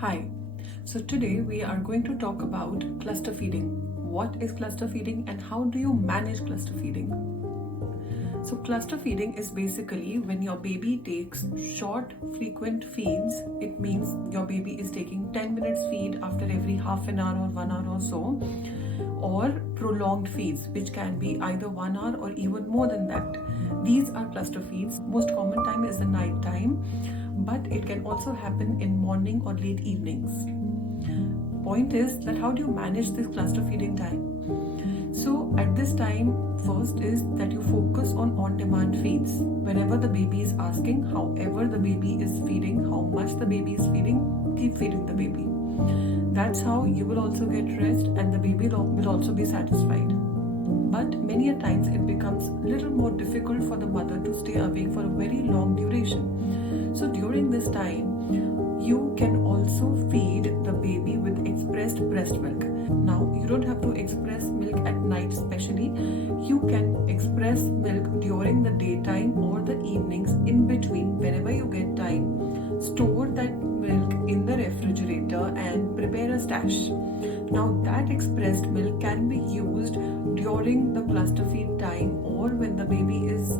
Hi, so today we are going to talk about cluster feeding. What is cluster feeding and how do you manage cluster feeding? So, cluster feeding is basically when your baby takes short, frequent feeds. It means your baby is taking 10 minutes feed after every half an hour or 1 hour or so, or prolonged feeds, which can be either 1 hour or even more than that. These are cluster feeds. Most common time is the night time, but it can also happen in morning or late evenings. Point is that how do you manage this cluster feeding time? So at this time, first is that you focus on on-demand feeds. Whenever the baby is asking, however the baby is feeding, how much the baby is feeding, keep feeding the baby. That's how you will also get rest and the baby will also be satisfied. But many a times it becomes a little more difficult for the mother to stay awake for a very long duration. So during this time, you can also feed the baby with expressed breast milk. Now, you don't have to express milk at night especially. You can express milk during the daytime or the evenings in between whenever you get time. Store that milk in the refrigerator and prepare a stash. Now, that expressed milk can be used during the cluster feed time or when the baby is,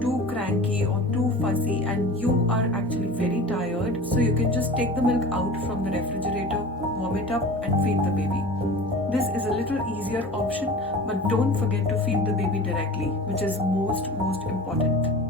too cranky or too fussy and you are actually very tired. So you can just take the milk out from the refrigerator, warm it up and feed the baby. This is a little easier option, but don't forget to feed the baby directly, which is most important.